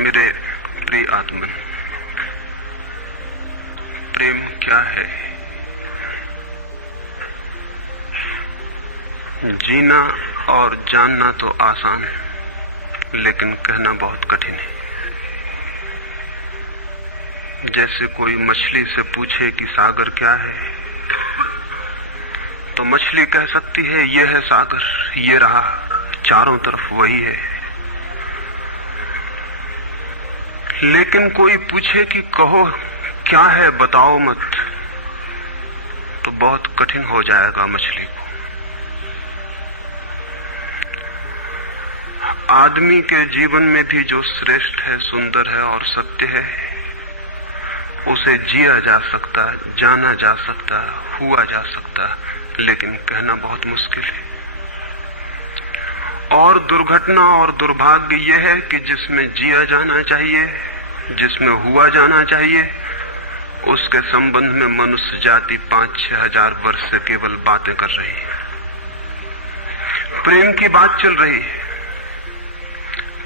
मेरे प्रिय आत्मन, प्रेम क्या है? जीना और जानना तो आसान है, लेकिन कहना बहुत कठिन है। जैसे कोई मछली से पूछे कि सागर क्या है, तो मछली कह सकती है ये है सागर, ये रहा, चारों तरफ वही है। लेकिन कोई पूछे कि कहो क्या है, बताओ मत, तो बहुत कठिन हो जाएगा मछली को। आदमी के जीवन में भी जो श्रेष्ठ है, सुंदर है और सत्य है, उसे जिया जा सकता, जाना जा सकता, हुआ जा सकता, लेकिन कहना बहुत मुश्किल है। और दुर्घटना और दुर्भाग्य यह है कि जिसमें जिया जाना चाहिए, जिसमें हुआ जाना चाहिए, उसके संबंध में मनुष्य जाति 5-6 हजार वर्ष से केवल बातें कर रही है। प्रेम की बात चल रही है,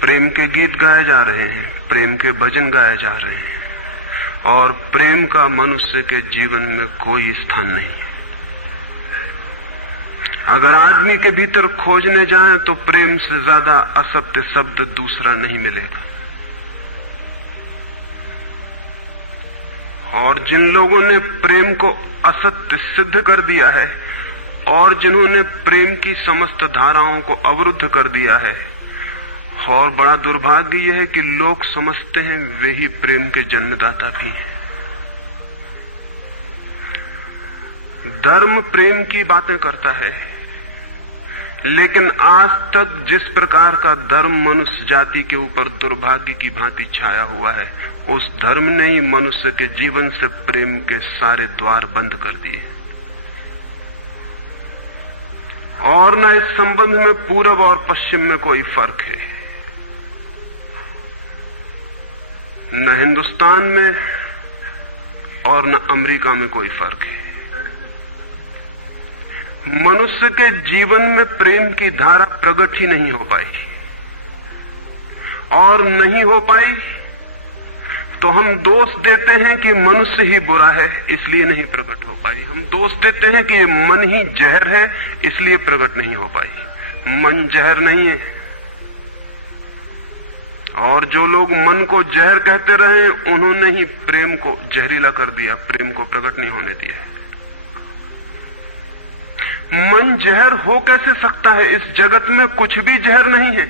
प्रेम के गीत गाए जा रहे हैं, प्रेम के भजन गाए जा रहे हैं, और प्रेम का मनुष्य के जीवन में कोई स्थान नहीं है। अगर आदमी के भीतर खोजने जाएं तो प्रेम से ज्यादा असत्य शब्द दूसरा नहीं मिलेगा। और जिन लोगों ने प्रेम को असत्य सिद्ध कर दिया है और जिन्होंने प्रेम की समस्त धाराओं को अवरुद्ध कर दिया है, और बड़ा दुर्भाग्य यह है कि लोग समझते हैं वे ही प्रेम के जन्मदाता भी हैं। धर्म प्रेम की बातें करता है, लेकिन आज तक जिस प्रकार का धर्म मनुष्य जाति के ऊपर दुर्भाग्य की भांति छाया हुआ है, उस धर्म ने ही मनुष्य के जीवन से प्रेम के सारे द्वार बंद कर दिए। और न इस संबंध में पूरब और पश्चिम में कोई फर्क है, न हिंदुस्तान में और न अमेरिका में कोई फर्क है। मनुष्य के जीवन में प्रेम की धारा प्रकट ही नहीं हो पाई, और नहीं हो पाई तो हम दोष देते हैं कि मनुष्य ही बुरा है, इसलिए नहीं प्रकट हो पाई। हम दोष देते हैं कि मन ही जहर है, इसलिए प्रकट नहीं हो पाई। मन जहर नहीं है, और जो लोग मन को जहर कहते रहे, उन्होंने ही प्रेम को जहरीला कर दिया, प्रेम को प्रकट नहीं होने दिया। मन जहर हो कैसे सकता है? इस जगत में कुछ भी जहर नहीं है।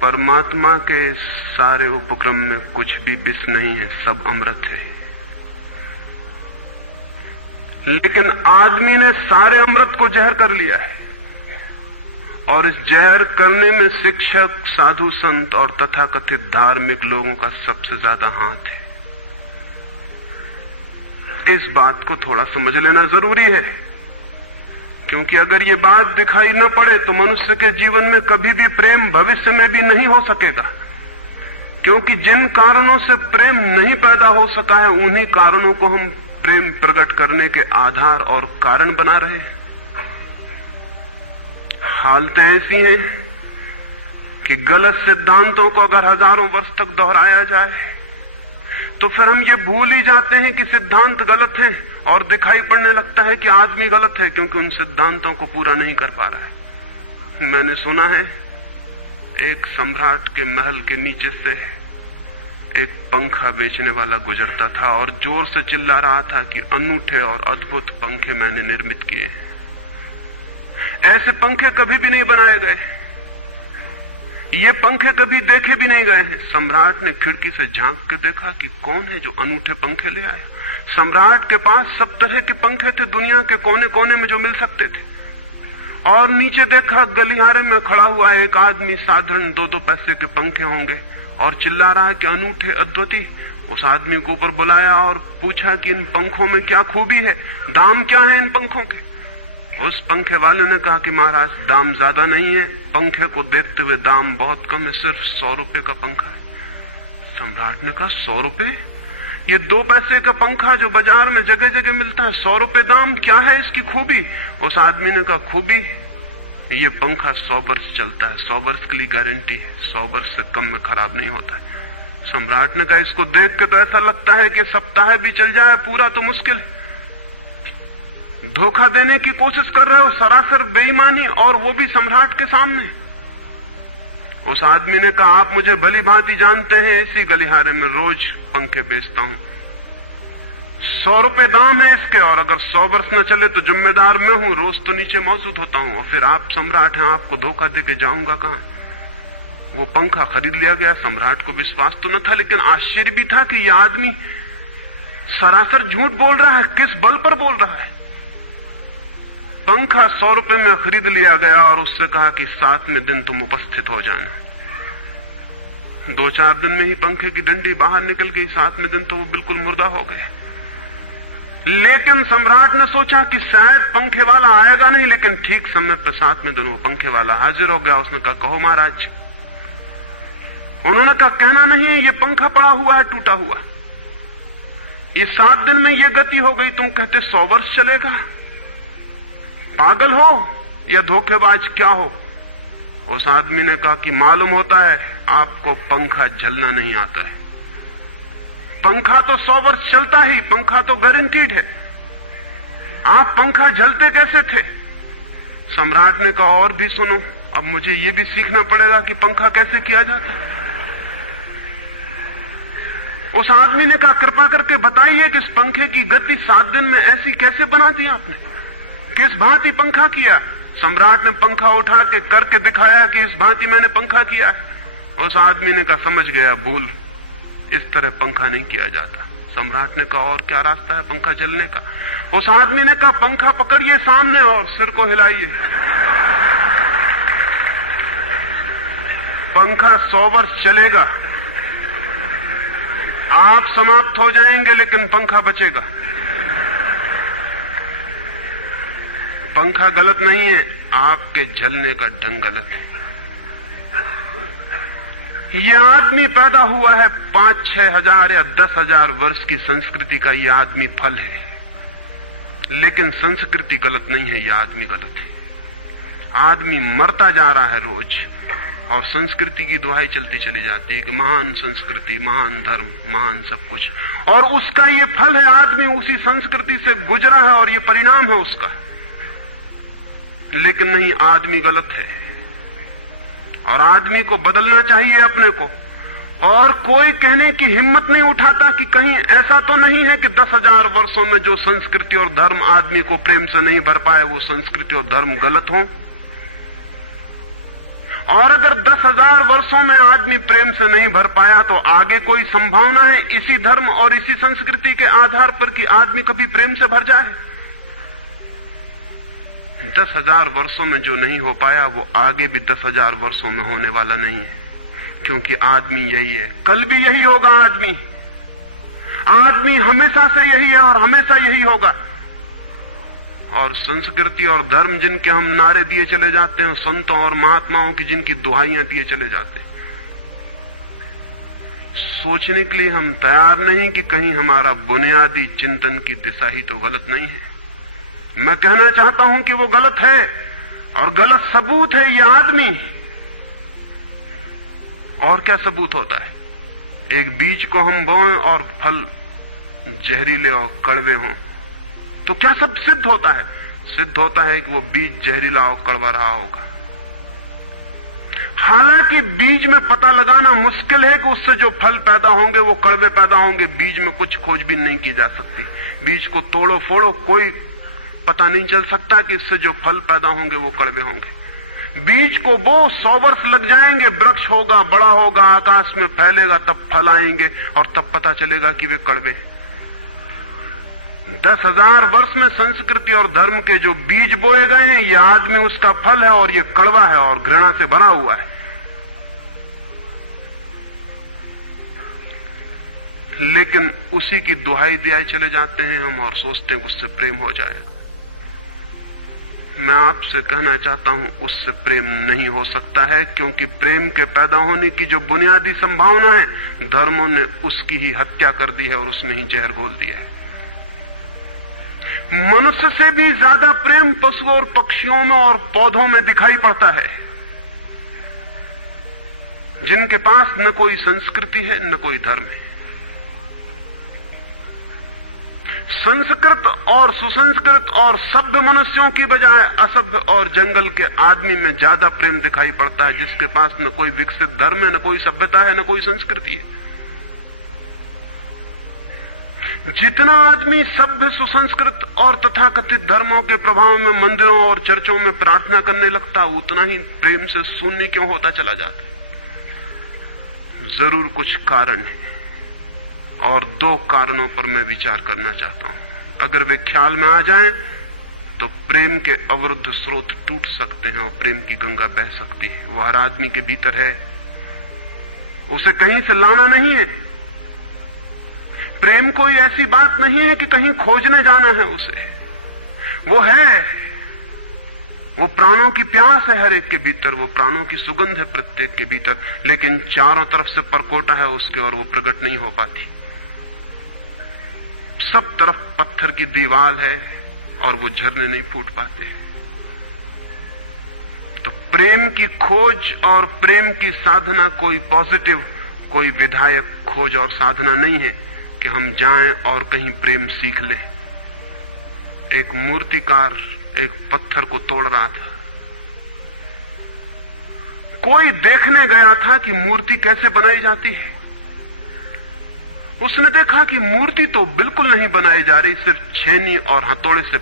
परमात्मा के सारे उपक्रम में कुछ भी विष नहीं है, सब अमृत है। लेकिन आदमी ने सारे अमृत को जहर कर लिया है, और इस जहर करने में शिक्षक, साधु संत और तथाकथित धार्मिक लोगों का सबसे ज्यादा हाथ है। इस बात को थोड़ा समझ लेना जरूरी है, क्योंकि अगर ये बात दिखाई न पड़े तो मनुष्य के जीवन में कभी भी प्रेम भविष्य में भी नहीं हो सकेगा। क्योंकि जिन कारणों से प्रेम नहीं पैदा हो सका है, उन्हीं कारणों को हम प्रेम प्रकट करने के आधार और कारण बना रहे हैं। हालतें ऐसी हैं कि गलत सिद्धांतों को अगर हजारों वर्ष तक दोहराया जाए तो फिर हम ये भूल ही जाते हैं कि सिद्धांत गलत हैं, और दिखाई पड़ने लगता है कि आदमी गलत है, क्योंकि उन सिद्धांतों को पूरा नहीं कर पा रहा है। मैंने सुना है एक सम्राट के महल के नीचे से एक पंखा बेचने वाला गुजरता था और जोर से चिल्ला रहा था कि अनूठे और अद्भुत पंखे मैंने निर्मित किए हैं। ऐसे पंखे कभी भी नहीं बनाए गए, ये पंखे कभी देखे भी नहीं गए हैं। सम्राट ने खिड़की से झांक के देखा कि कौन है जो अनूठे पंखे ले आया। सम्राट के पास सब तरह के पंखे थे, दुनिया के कोने कोने में जो मिल सकते थे। और नीचे देखा, गलियारे में खड़ा हुआ एक आदमी, साधारण 2-2 पैसे के पंखे होंगे, और चिल्ला रहा है कि अनूठे, अद्वितीय। उस आदमी को ऊपर बुलाया और पूछा कि इन पंखों में क्या खूबी है, दाम क्या है इन पंखों के? उस पंखे वाले ने कहा कि महाराज, दाम ज्यादा नहीं है, पंखे को देखते हुए दाम बहुत कम है, सिर्फ 100 रुपए का पंखा है। सम्राट ने कहा 100 रुपए? ये 2 पैसे का पंखा जो बाजार में जगह जगह मिलता है, 100 रुपए दाम, क्या है इसकी खूबी? उस आदमी ने कहा खूबी ये पंखा 100 वर्ष चलता है, 100 वर्ष के लिए गारंटी है, 100 वर्ष से कम में खराब नहीं होता है। सम्राट ने कहा इसको देख के तो ऐसा लगता है कि सप्ताह भी चल जाए, पूरा तो मुश्किल है। धोखा देने की कोशिश कर रहे हो, सरासर बेईमानी, और वो भी सम्राट के सामने। उस आदमी ने कहा आप मुझे भली भांति जानते हैं, इसी गलिहारे में रोज पंखे बेचता हूं, 100 रुपए दाम है इसके, और अगर 100 वर्ष न चले तो जिम्मेदार मैं हूं, रोज तो नीचे मौजूद होता हूं, और फिर आप सम्राट हैं, आपको धोखा देके जाऊंगा कहां। वो पंखा खरीद लिया गया। सम्राट को विश्वास तो न था, लेकिन आश्चर्य भी था कि यह आदमी सरासर झूठ बोल रहा है, किस बल पर बोल रहा है। पंखा 100 रुपए में खरीद लिया गया और उससे कहा कि 7वें दिन तुम उपस्थित हो जाना। 2-4 दिन में ही पंखे की डंडी बाहर निकल गई, 7वें दिन तो वो बिल्कुल मुर्दा हो गए। लेकिन सम्राट ने सोचा कि शायद पंखे वाला आएगा नहीं, लेकिन ठीक समय पर 7वें दिन वो पंखे वाला हाजिर हो गया। उसने कहा कहो महाराज। उन्होंने कहा कहना नहीं है, ये पंखा पड़ा हुआ है टूटा हुआ, ये 7 दिन में ये गति हो गई, तुम कहते 100 वर्ष चलेगा। पागल हो या धोखेबाज क्या हो। उस आदमी ने कहा कि मालूम होता है आपको पंखा जलना नहीं आता है, पंखा तो 100 वर्ष चलता ही, पंखा तो गारंटीड है, आप पंखा जलते कैसे थे। सम्राट ने कहा और भी सुनो, अब मुझे ये भी सीखना पड़ेगा कि पंखा कैसे किया जाता। उस आदमी ने कहा कृपा करके बताइए कि इस पंखे की गति 7 दिन में ऐसी कैसे बना दी आपने, किस भांति पंखा किया। सम्राट ने पंखा उठा के करके दिखाया कि इस भांति मैंने पंखा किया। उस आदमी ने कहा समझ गया भूल, इस तरह पंखा नहीं किया जाता। सम्राट ने कहा और क्या रास्ता है पंखा जलने का। उस आदमी ने कहा पंखा पकड़िए सामने और सिर को हिलाइए, पंखा 100 वर्ष चलेगा, आप समाप्त हो जाएंगे लेकिन पंखा बचेगा। पंखा गलत नहीं है, आपके जलने का ढंग गलत है। यह आदमी पैदा हुआ है 5-6 हजार या 10,000 वर्ष की संस्कृति का, यह आदमी फल है, लेकिन संस्कृति गलत नहीं है, यह आदमी गलत है। आदमी मरता जा रहा है रोज, और संस्कृति की दुहाई चलती चली जाती है कि महान संस्कृति, महान धर्म, महान सब कुछ, और उसका ये फल है। आदमी उसी संस्कृति से गुजरा है और ये परिणाम है उसका। लेकिन नहीं, आदमी गलत है और आदमी को बदलना चाहिए अपने को। और कोई कहने की हिम्मत नहीं उठाता कि कहीं ऐसा तो नहीं है कि 10,000 वर्षों में जो संस्कृति और धर्म आदमी को प्रेम से नहीं भर पाए, वो संस्कृति और धर्म गलत हो। और अगर 10,000 वर्षों में आदमी प्रेम से नहीं भर पाया, तो आगे कोई संभावना है इसी धर्म और इसी संस्कृति के आधार पर कि आदमी कभी प्रेम से भर जाए। 10,000 वर्षों में जो नहीं हो पाया, वो आगे भी 10,000 वर्षों में होने वाला नहीं है, क्योंकि आदमी यही है, कल भी यही होगा। आदमी हमेशा से यही है और हमेशा यही होगा। और संस्कृति और धर्म जिनके हम नारे दिए चले जाते हैं, संतों और महात्माओं की जिनकी दुहाइयां दिए चले जाते हैं, सोचने के लिए हम तैयार नहीं कि कहीं हमारा बुनियादी चिंतन की दिशा ही तो गलत नहीं है। मैं कहना चाहता हूं कि वो गलत है, और गलत सबूत है ये आदमी। और क्या सबूत होता है? एक बीज को हम बोएं और फल जहरीले और कड़वे हों, तो क्या सब सिद्ध होता है? सिद्ध होता है कि वो बीज जहरीला और कड़वा रहा होगा। हालांकि बीज में पता लगाना मुश्किल है कि उससे जो फल पैदा होंगे वो कड़वे पैदा होंगे। बीज में कुछ खोजबीन नहीं की जा सकती। बीज को तोड़ो फोड़ो, कोई पता नहीं चल सकता कि इससे जो फल पैदा होंगे वो कड़वे होंगे। बीज को वो 100 वर्ष लग जाएंगे, वृक्ष होगा, बड़ा होगा, आकाश में फैलेगा, तब फल आएंगे और तब पता चलेगा कि वे कड़वे। 10,000 वर्ष में संस्कृति और धर्म के जो बीज बोए गए हैं, ये आदमी उसका फल है और ये कड़वा है और घृणा से भरा हुआ है। लेकिन उसी की दुहाई दिए चले जाते हैं हम और सोचते हैं उससे प्रेम हो जाए। मैं आपसे कहना चाहता हूं उससे प्रेम नहीं हो सकता है, क्योंकि प्रेम के पैदा होने की जो बुनियादी संभावना है, धर्मों ने उसकी ही हत्या कर दी है और उसमें ही जहर घोल दिया है। मनुष्य से भी ज्यादा प्रेम पशुओं और पक्षियों में और पौधों में दिखाई पड़ता है, जिनके पास न कोई संस्कृति है न कोई धर्म है। संस्कृत और सुसंस्कृत और सभ्य मनुष्यों की बजाय असभ्य और जंगल के आदमी में ज्यादा प्रेम दिखाई पड़ता है, जिसके पास न कोई विकसित धर्म है, न कोई सभ्यता है, न कोई संस्कृति है। जितना आदमी सभ्य, सुसंस्कृत और तथाकथित धर्मों के प्रभाव में मंदिरों और चर्चों में प्रार्थना करने लगता, उतना ही प्रेम से शून्य क्यों होता चला जाता है? जरूर कुछ कारण है, और दो कारणों पर मैं विचार करना चाहता हूं। अगर वे ख्याल में आ जाएं तो प्रेम के अवरुद्ध स्रोत टूट सकते हैं और प्रेम की गंगा बह सकती है। वो हर आदमी के भीतर है, उसे कहीं से लाना नहीं है। प्रेम कोई ऐसी बात नहीं है कि कहीं खोजने जाना है उसे, वो है, वो प्राणों की प्यास है हर एक के भीतर, वो प्राणों की सुगंध है प्रत्येक के भीतर, लेकिन चारों तरफ से परकोटा है उसके और वो प्रकट नहीं हो पाती। सब तरफ पत्थर की दीवार है और वो झरने नहीं फूट पाते। तो प्रेम की खोज और प्रेम की साधना कोई पॉजिटिव, कोई विधायक खोज और साधना नहीं है कि हम जाएं और कहीं प्रेम सीख लें। एक मूर्तिकार एक पत्थर को तोड़ रहा था, कोई देखने गया था कि मूर्ति कैसे बनाई जाती है। उसने देखा कि मूर्ति तो बिल्कुल नहीं बनाई जा रही, सिर्फ छेनी और हथौड़े से